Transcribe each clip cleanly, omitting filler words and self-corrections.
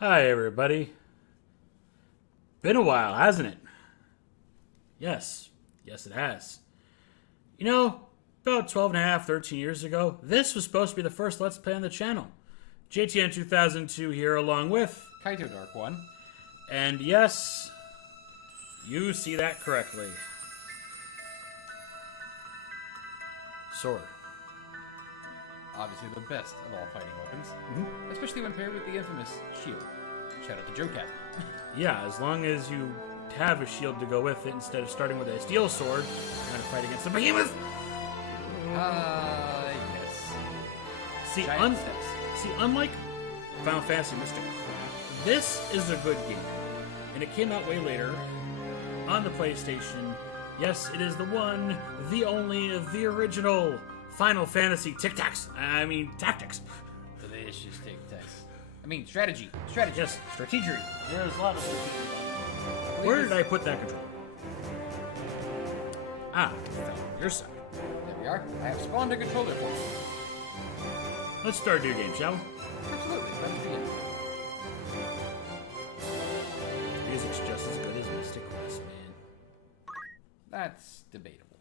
Hi, everybody. Been a while, hasn't it? Yes. Yes, it has. You know, about 12 and a half, 13 years ago, this was supposed to be the first Let's Play on the channel. JTN 2002 here, along with. Kaito Dark One. And yes, you see that correctly. Sword. Obviously the best of all fighting weapons. Especially when paired with the infamous shield. Shout out to Joe Cat. Yeah, as long as you have a shield to go with it instead of starting with a steel sword trying to fight against the behemoth. Yes. See, Giant steps. unlike Final Fantasy Mystic, this is a good game. And it came out way later on the PlayStation. Yes, it is the one, the only, the original Final Fantasy Tactics. Delicious tic-tacs. Strategy. Strategy. Yes, strategy. There's a lot of strategy. Where did I put that controller? Ah, your side. There we are. I have spawned a controller for you. Let's start a new game, shall we? Absolutely. Let's begin. Music's just as good as Mystic Quest, man. That's debatable.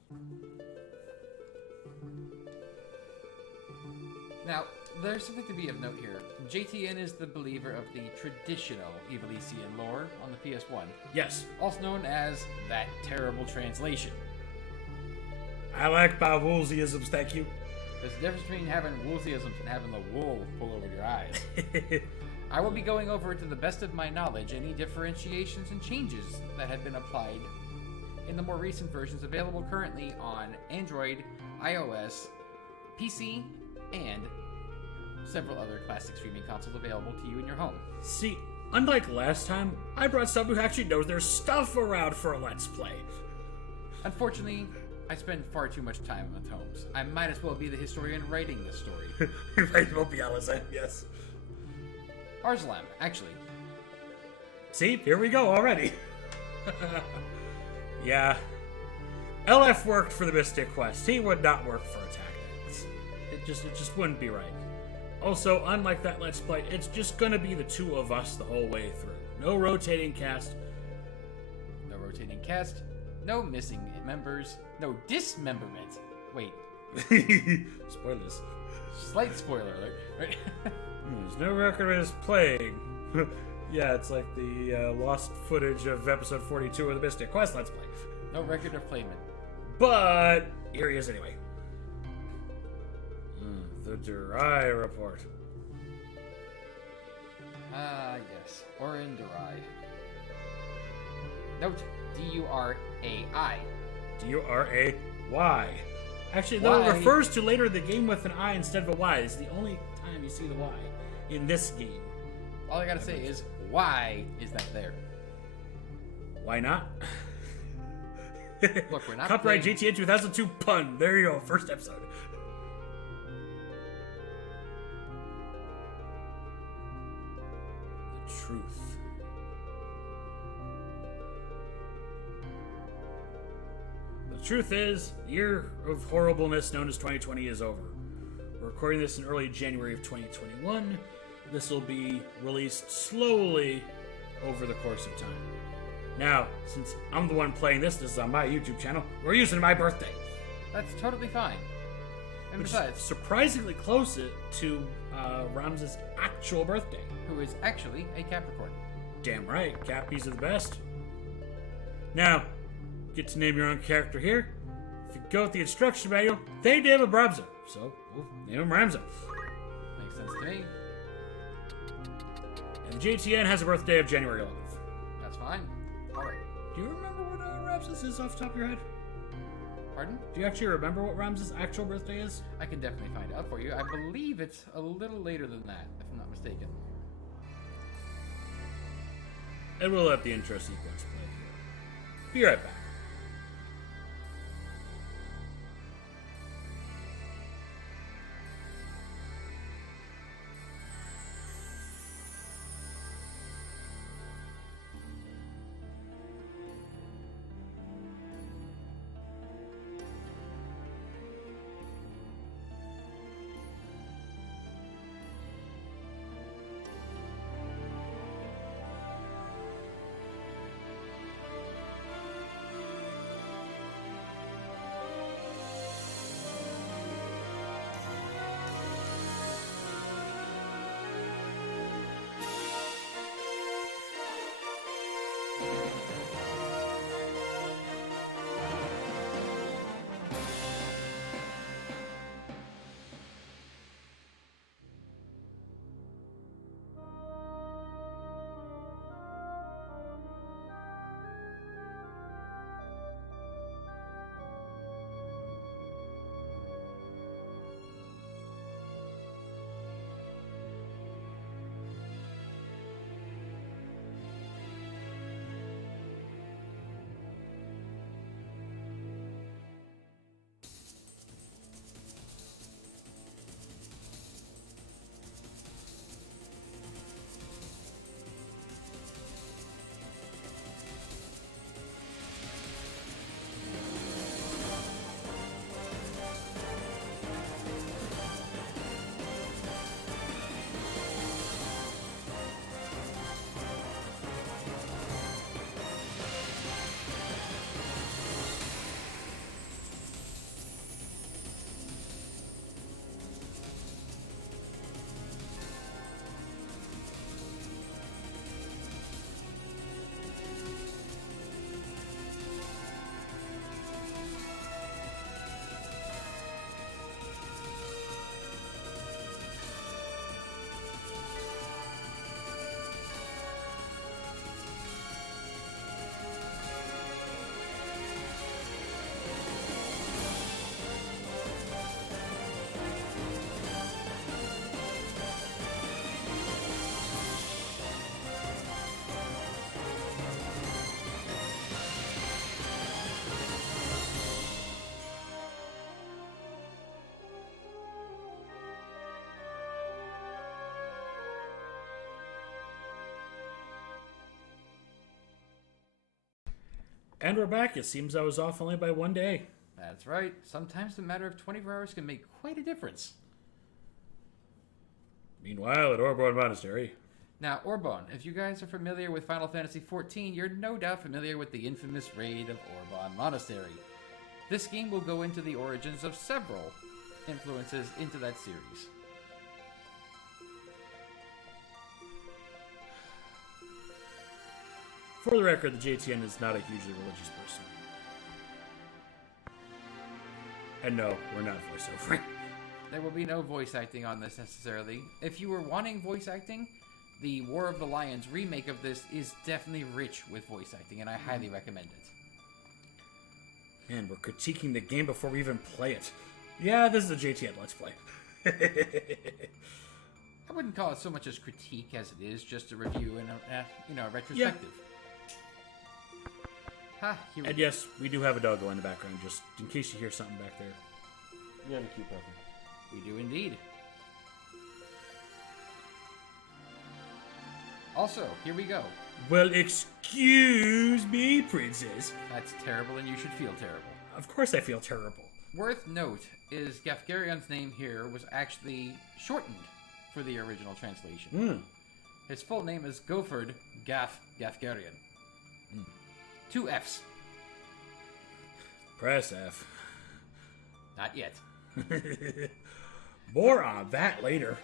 Now, there's something to be of note here. JTN is the believer of the traditional Evilisian lore on the PS1, Yes. also known as that terrible translation. I like Bowulsiisms, thank you. There's a difference between having woolseyisms and having the wool pull over your eyes. I will be going over, to the best of my knowledge, any differentiations and changes that have been applied in the more recent versions available currently on Android, iOS, PC, and several other classic streaming consoles available to you in your home. See, unlike last time, I brought someone who actually knows their stuff around for a Let's Play. Unfortunately, I spend far too much time on tomes. I might as well be the historian writing this story. You might as well be Alizan, yes. Arsalam, actually. See, here we go already. Yeah. LF worked for the Mystic Quest. He would not work for Tactics. It just wouldn't be right. Also, unlike that Let's Play, it's just gonna be the two of us the whole way through. No rotating cast. No rotating cast. No missing members. No dismemberment. Wait, Spoilers. slight spoiler alert. Right? There's no record of his playing. Yeah, it's like the lost footage of episode 42 of the Mystic Quest Let's Play. No record of playment. But here he is anyway. The Durai report. Yes. Orin Durai. Note, D-U-R-A-I. D-U-R-A-Y. Actually, though, it Y. refers to later in the game with an I instead of a Y. It's the only time you see the Y in this game. All I gotta say is, why is that there? Why not? Look, we're not Copyright playing- GTN 2002 pun. There you go, first episode. The truth. The truth is, the year of horribleness known as 2020 is over. We're recording this in early January of 2021. This will be released slowly over the course of time. Now, since I'm the one playing this is on my YouTube channel, we're using my birthday. That's totally fine. And Which is besides, surprisingly close to Ramses' actual birthday. who is actually a Capricorn. Damn right, Cappies are the best. Now, get to name your own character here. If you go with the instruction manual, they name him Ramza. So, we'll name him Ramza. Makes sense to me. And JTN has a birthday of January 11th. That's fine. Alright. Do you remember what Ramses is off the top of your head? Pardon? Do you actually remember what Ramses' actual birthday is? I can definitely find out for you. I believe it's a little later than that, if I'm not mistaken. And we'll let the intro sequence play here. Be right back. And we're back. It seems I was off only by 1 day. That's right. Sometimes a matter of 24 hours can make quite a difference. Meanwhile, at Orborn Monastery. Now, Orbon, if you guys are familiar with Final Fantasy XIV, you're no doubt familiar with the infamous raid of Orborn Monastery. This game will go into the origins of several influences into that series. For the record, the JTN is not a hugely religious person. And no, we're not voiceovering. There will be no voice acting on this necessarily. If you were wanting voice acting, the War of the Lions remake of this is definitely rich with voice acting, and I highly recommend it. Man, we're critiquing the game before we even play it. Yeah, this is a JTN Let's Play. I wouldn't call it so much as critique as it is just a review and a retrospective. Ha, and yes, we do have a doggo in the background, just in case you hear something back there. You have a cute puppy. We do indeed. Also, here we go. Well, excuse me, princess. That's terrible, and you should feel terrible. Of course I feel terrible. Worth note is Gafgarion's name here was actually shortened for the original translation. His full name is Goferd Gafgarion. 2 F's. Press F. Not yet. More on that later.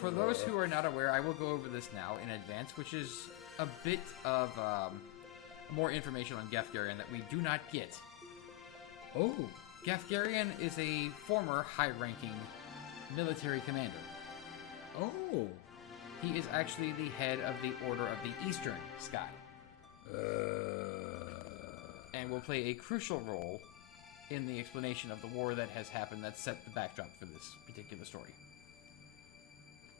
For those who are not aware, I will go over this now in advance, which is a bit of more information on Gafgarion that we do not get. Oh. Gafgarion is a former high-ranking military commander. Oh. He is actually the head of the Order of the Eastern Sky. And will play a crucial role in the explanation of the war that has happened that set the backdrop for this particular story.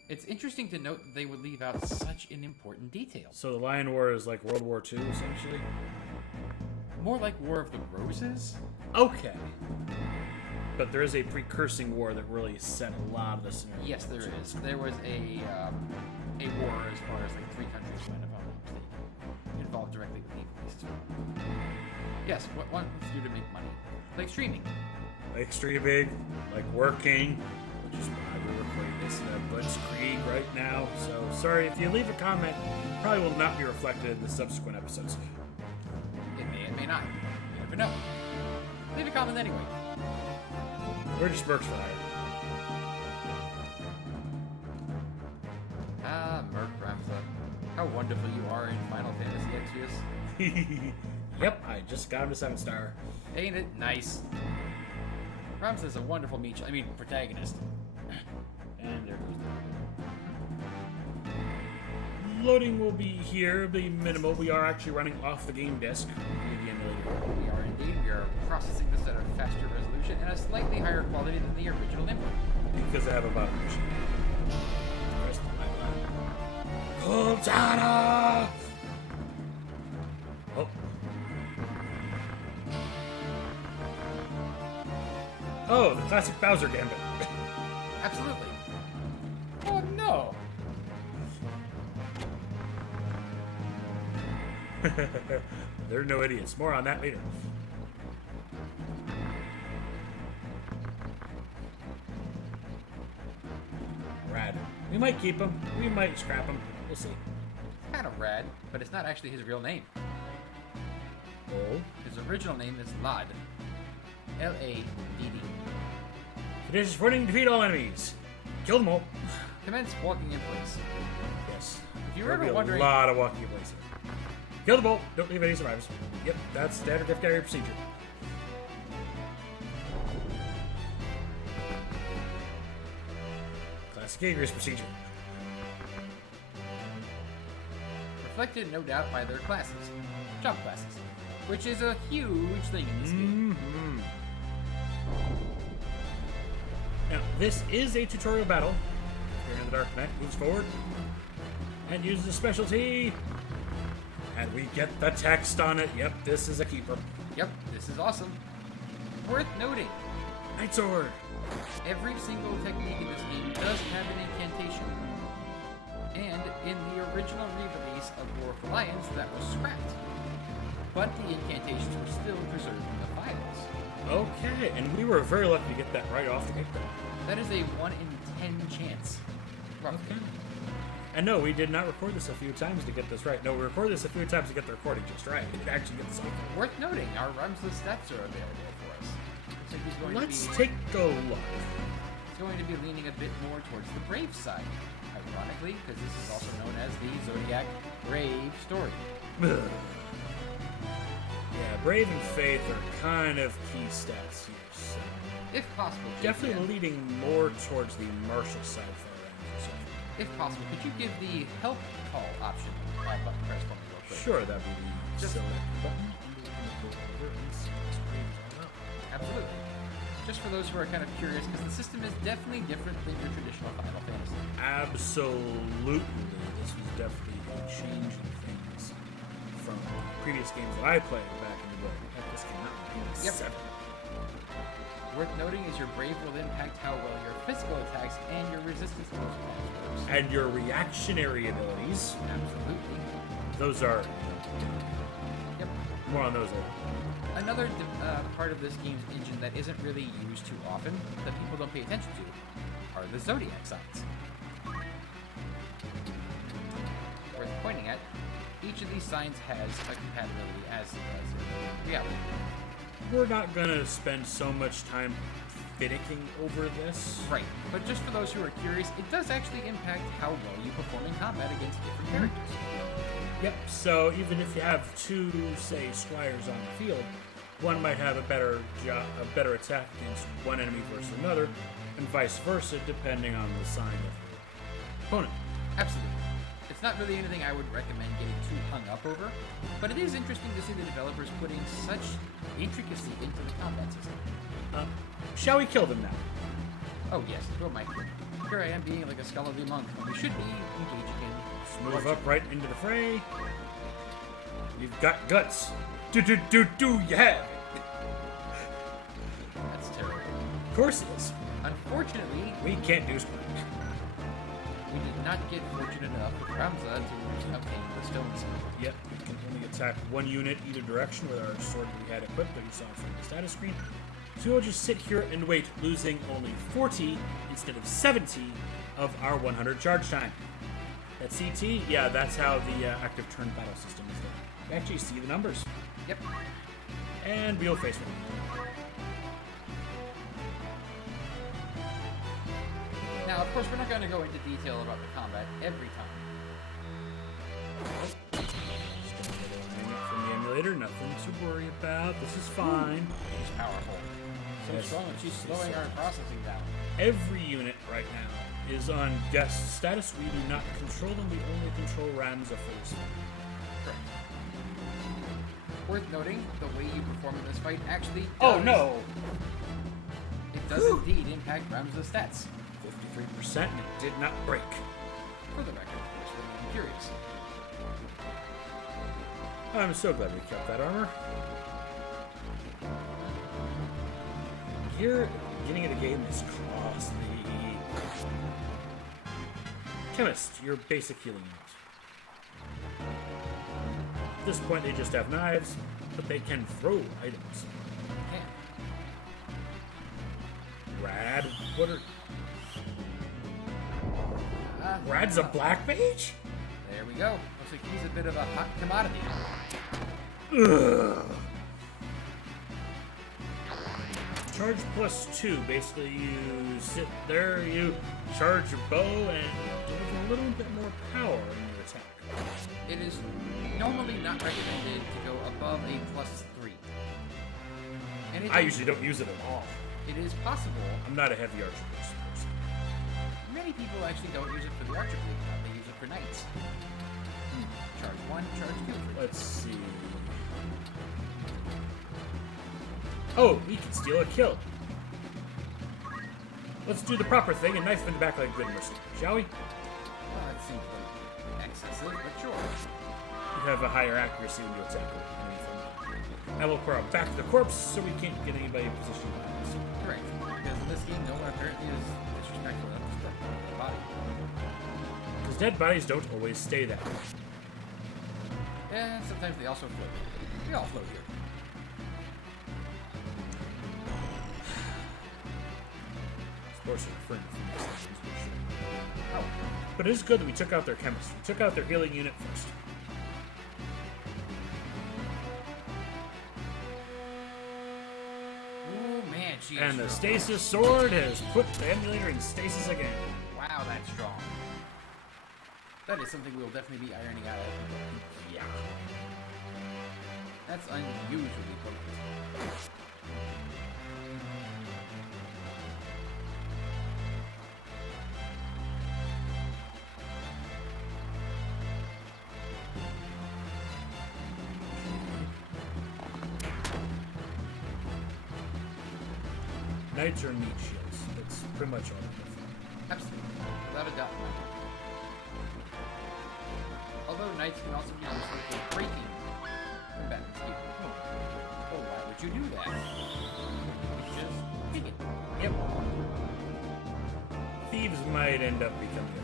It's interesting to note that they would leave out such an important detail. So the Lion War is like World War II, essentially? More like War of the Roses? Okay. But there is a precursing war that really set a lot of the scenario. Yes, there is. There was a war as far as like 3 countries went, if I'm not mistaken, involved directly with Evil Beast as well. Yes, what wants you to make money? Like streaming. Like streaming, like working, which is why we're recording this in a blitzkrieg right now. So sorry if you leave a comment, it probably will not be reflected in the subsequent episodes. It may not. You never know. Leave a comment anyway. We're just mercs for hire. Ah, Merc Ramza. How wonderful you are in Final Fantasy Exvius. Yep, I just got him to 7-star. Ain't it nice? Ramza's a wonderful protagonist. And there goes the Loading will be here, be minimal. We are actually running off the game disk via the emulator. We are indeed. We are processing this at a faster resolution and a slightly higher quality than the original input. Because I have a button machine. Press the button. Cortana! Oh. Oh, the classic Bowser Gambit. Absolutely. Oh no! They're no idiots. More on that later. Rad. We might keep him. We might scrap him. We'll see. Kind of rad, but it's not actually his real name. Oh. His original name is Lad. Ladd. Conditions for winning, defeat all enemies. Kill them all. Commence walking in place. Yes. If you were There'll be ever wondering, a lot of walking in place here. Kill them all. Don't leave any survivors. Yep, that's standard Gafgarion procedure. Classic Gager's procedure. reflected no doubt by their classes, job classes, which is a huge thing in this game. Now, this is a tutorial battle. Here in the Dark Knight moves forward and uses a specialty. And we get the text on it. Yep, this is a keeper. Yep, this is awesome. Worth noting, Night Sword. every single technique in this game does have an incantation. And in the original re-release of War of the Lions, that was scrapped. but the incantations were still preserved in the files. Okay, and we were very lucky to get that right off the get-go. That is a 1 in 10 chance. Roughly. Okay. And no, we did not record this a few times to get this right. No, we recorded this a few times to get the recording just right. It actually gets something. Worth noting, our Ramses stats are available for us. Looks like he's going Let's to be, take a look. He's going to be leaning a bit more towards the brave side. Ironically, because this is also known as the Zodiac Brave story. Ugh. Yeah, Brave and Faith are kind of key stats here. So If possible, definitely JPN, leading more towards the martial side for our Ramses. if possible, could you give the help call option button press for me real quick? Sure, that'd be the Just- select button. Go over and see what's Brave is all about. Absolutely. Just for those who are kind of curious, because the system is definitely different than your traditional Final Fantasy. Absolutely. This was definitely a change in things from previous games that I played back in the day. Heck, this came out in 1997. Worth noting is your brave will impact how well your physical attacks and your resistance to those attacks works. And your reactionary abilities, Absolutely. those are Yep. more on those later. Another part of this game's engine that isn't really used too often, that people don't pay attention to, are the Zodiac signs. Worth pointing at, each of these signs has a compatibility as it does in reality. We're not gonna spend so much time finicking over this. Right, but just for those who are curious, it does actually impact how well you perform in combat against different characters. Yep, so even if you have two, say, squires on the field, one might have a better attack against one enemy versus another, and vice versa, depending on the sign of the opponent. Absolutely. It's not really anything I would recommend getting too hung up over, but it is interesting to see the developers putting such intricacy into the combat system. Shall we kill them now? Oh yes, who am I? Here I am being like a scholarly monk when we should be engaging in Move up right into the fray. You've got guts. Do you have it? That's terrible. Of course it is. Unfortunately, We can't do squat. we did not get fortunate enough with Ramza to obtain the stone skill. Yep, we can only attack one unit either direction with our sword that we had equipped that you saw from the status screen. So we'll just sit here and wait, losing only 40 instead of 70 of our 100 charge time. That CT, yeah, that's how the active turn battle system is there. You actually see the numbers. Yep. And we'll face one. Now, of course, we're not going to go into detail about the combat every time. Just gonna get a line up from the emulator, nothing to worry about. This is fine. She's powerful. So Yes. strong that she's slowing our processing down. Every unit right now is on guest status. We do not control them, we only control Ramza first. Correct. Worth noting, the way you perform in this fight actually does, Oh no! It does indeed impact Ramza's stats. 53% and it did not break. For the record, of course, we're curious. I'm so glad we kept that armor. Gear at the beginning of the game is costly. Chemist, your basic healing unit. At this point, they just have knives, but they can throw items. Okay. Rad, what are... Rad's a black mage? There we go. Looks like he's a bit of a hot commodity. Ugh. Charge +2. Basically, you sit there, you charge your bow, and deliver a little bit more power in your attack. It is normally not recommended to go above a +3. And I usually don't use it at all. It is possible. I'm not a heavy archer person. Many people actually don't use it for the archer fleet, now they use it for knights. Charge 1, charge 2. Let's see. Oh, we can steal a kill. Let's do the proper thing and knife him in the back like a good mercenary, shall we? Well, that seems a little excessive, but sure. You have a higher accuracy when you attack an enemy from and we'll pour out back to the corpse so we can't get anybody in position behind us. Correct. Because in this game, no one apparently is disrespectful enough to step on the body. Because dead bodies don't always stay that way. Yeah, sometimes they also flip. We all float here. Of course, they're referring to things. Oh. But it is good that we took out their chemist. We took out their healing unit first. Oh man, she is And the strong. stasis sword has put the emulator in stasis again. Wow, that's strong. That is something we'll definitely be ironing out. Yeah. That's unusually potent. Knights are neat shields. That's pretty much all they're for. Absolutely. Without a doubt. Although knights can also be used for breaking combatants. Oh, why would you do that? Just take it. Yep. Thieves might end up becoming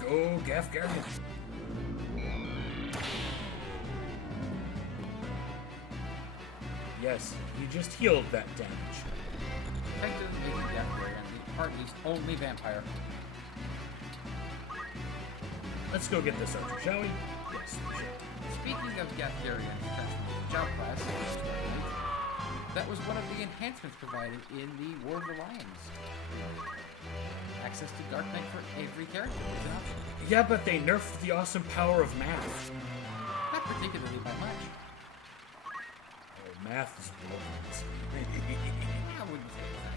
a Go, Gaff Gargan. Yes, you just healed that damage. Tech doesn't make you death warrior, and the party's only vampire. Let's go get this archer, shall we? Yes, we should. Speaking of Gatharian job class, that was one of the enhancements provided in the War of the Lions. Access to Dark Knight for every character is an option. Yeah, but they nerfed the awesome power of math. Not particularly by much. Oh, math is broken. I wouldn't say that.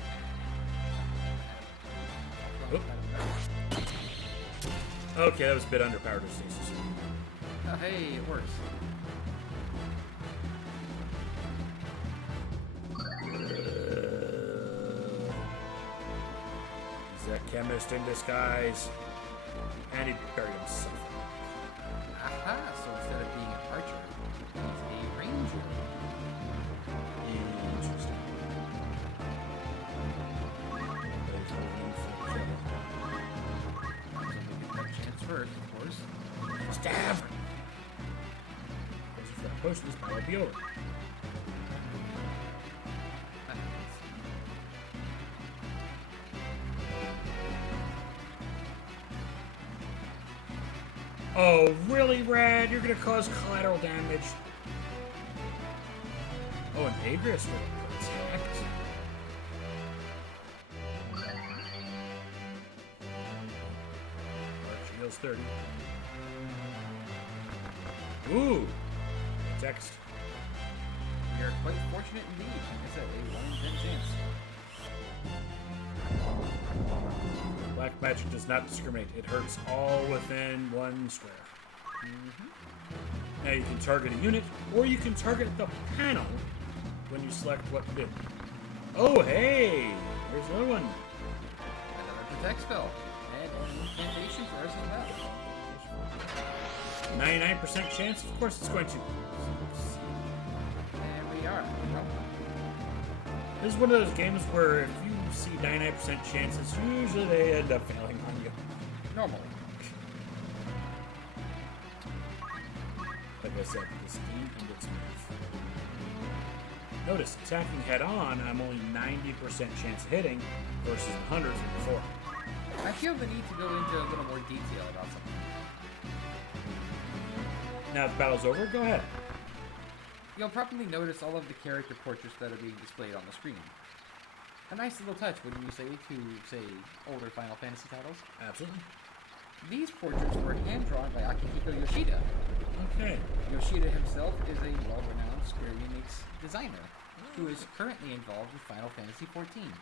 Okay, that was a bit underpowered of stasis. Oh, hey, it works. He's a chemist in disguise. And he buried himself. Aha, so instead of being an archer, he's a ranger. Interesting. There's no need for kill. So we get that chance first, of course. Stab! Because if that potion, this battle will be over. Oh, really, Rad? You're gonna cause collateral damage. Oh, and Agris will protect. Archer heals 30. Ooh! Text. We are quite fortunate indeed. Like I said, a 1 in 10 chance. Black magic does not discriminate. It hurts all within one square. Now you can target a unit, or you can target the panel when you select what to do. Oh, hey! There's another one. Another protect spell. And an incantation for us as well. 99% chance? Of course it's going to. And we are. This is one of those games where if you see 99% chances, usually they end up failing on you. Normally. Like I said, this game and its math. Notice, attacking head-on, I'm only 90% chance of hitting versus 100 from before. I feel the need to go into a little more detail about something. Now the battle's over, go ahead. You'll probably notice all of the character portraits that are being displayed on the screen. A nice little touch, wouldn't you say, to, say, older Final Fantasy titles? Absolutely. These portraits were hand-drawn by Akihiko Yoshida. Okay. Yoshida himself is a well-renowned Square Enix designer who is currently involved with Final Fantasy XIV.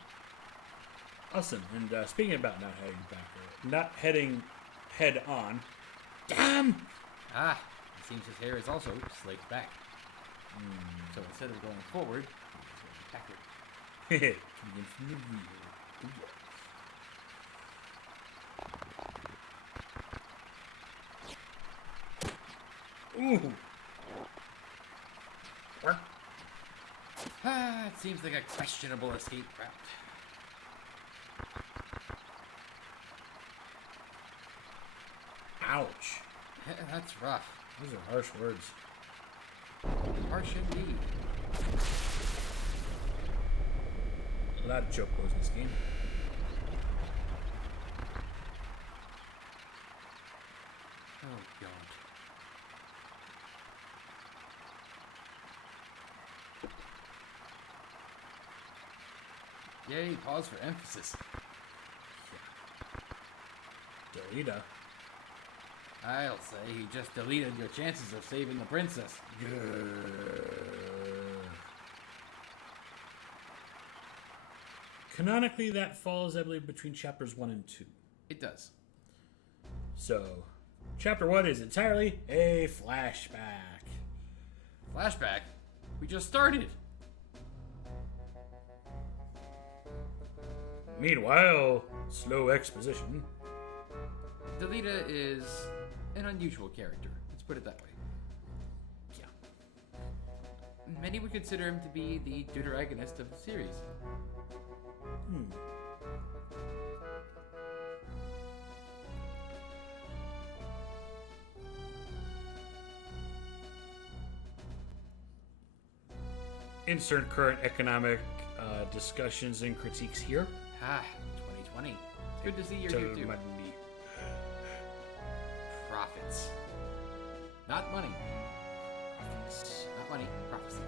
Awesome. And speaking about not heading back, not heading head-on. Damn! Ah, it seems his hair is also slicked back. So instead of going forward, he's going backward. Coming in from the rear. Ooh. Ah, it seems like a questionable escape route. Ouch. Yeah, that's rough. Those are harsh words. Harsh indeed. A lot of choke woes in this game. Oh, God. Yay, pause for emphasis. Delita. I'll say he just deleted your chances of saving the princess. Canonically, that falls, I believe, between chapters 1 and 2. It does. So, chapter 1 is entirely a flashback. Flashback? We just started. Meanwhile, slow exposition. Delita is an unusual character. Let's put it that way. Yeah. Many would consider him to be the deuteragonist of the series. Insert current economic discussions and critiques here. Ah, 2020. It's good to see your To YouTube. money. Profits. Not money. Profits. Not money. Prophecies.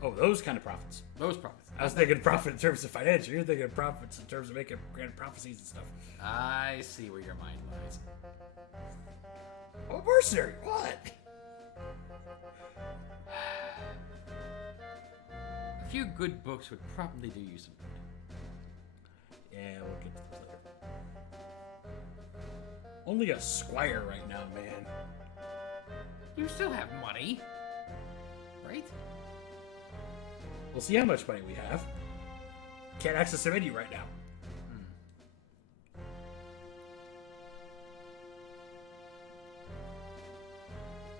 Oh, those kind of profits. Those profits. I was thinking profit in terms of financial. You're thinking profits in terms of making grand prophecies and stuff. I see where your mind lies. Oh, mercenary. What? A few good books would probably do you some good. Yeah, we'll get to this later. Only a squire right now, man. You still have money, right? We'll see how much money we have. Can't access the menu right now.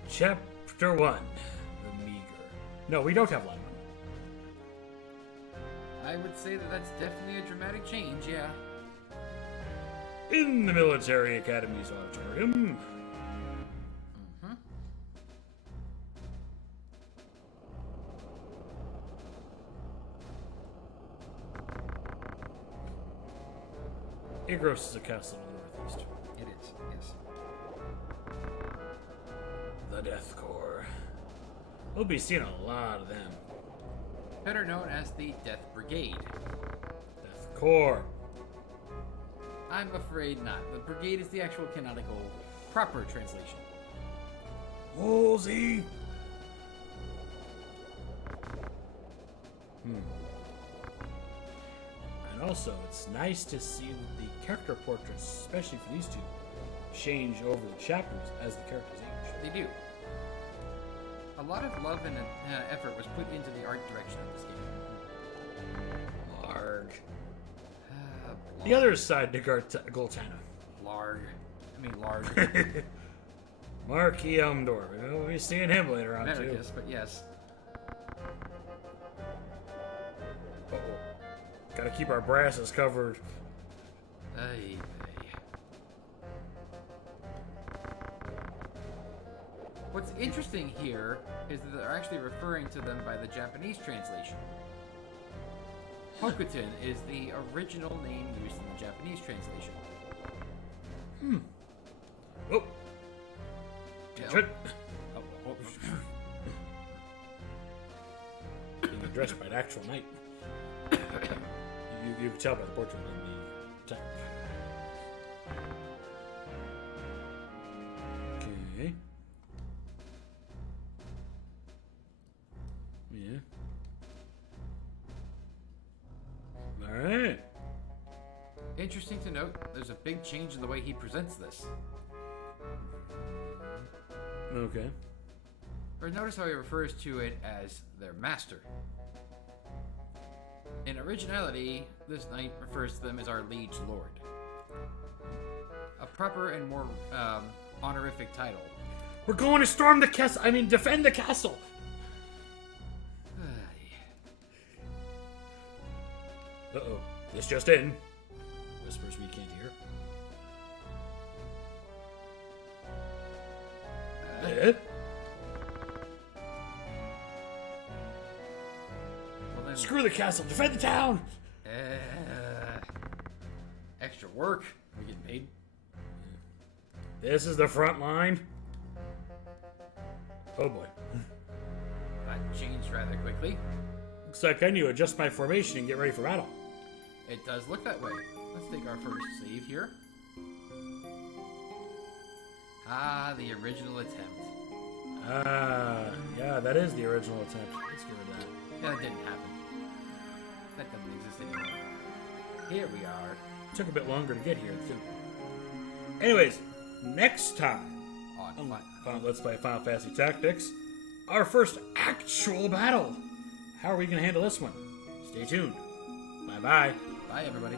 Chapter 1. The meager. No, we don't have a lot of money. I would say that that's definitely a dramatic change, yeah. In the military academy's auditorium. Igros is a castle in the northeast. It is, yes. The Death Corps. We'll be seeing a lot of them. Better known as the Death Brigade. Death Corps. I'm afraid not. The Brigade is the actual canonical, proper translation. Woolsey. And also, it's nice to see that the character portraits, especially for these two, change over the chapters as the characters age. They do. A lot of love and effort was put into the art direction of this game. Larg. The other side to Goltana. Larg. I mean, larg. Marquis Elmdor. We'll be seeing him later on, too. Americus, but yes. Uh-oh. Gotta keep our brasses covered. Ay, ay. What's interesting here is that they're actually referring to them by the Japanese translation. Hokuton is the original name used in the Japanese translation. Oh. Yeah. Shit. Oh, oh. Being addressed by an actual knight. You can tell by the portrait in the text. Okay. Yeah. Alright. Interesting to note, there's a big change in the way he presents this. Okay. Or notice how he refers to it as their master. In originality, this knight refers to them as our liege lord. A proper and more honorific title. We're going to storm the castle. I mean, defend the castle. Uh-oh. This just in. Whispers we can't hear. Well, then, Screw the castle. Defend the town. extra work. We getting paid? This is the front line. Oh boy. That changed rather quickly. Looks like I need to adjust my formation and get ready for battle. It does look that way. Let's take our first save here. Ah, the original attempt. Yeah, that is the original attempt. Let's get rid of that. Yeah, that didn't happen. That doesn't exist anymore. Here we are. Took a bit longer to get here, too. Anyways, next time On Let's Play Final Fantasy Tactics, our first actual battle. How are we going to handle this one? Stay tuned. Bye-bye. Bye, everybody.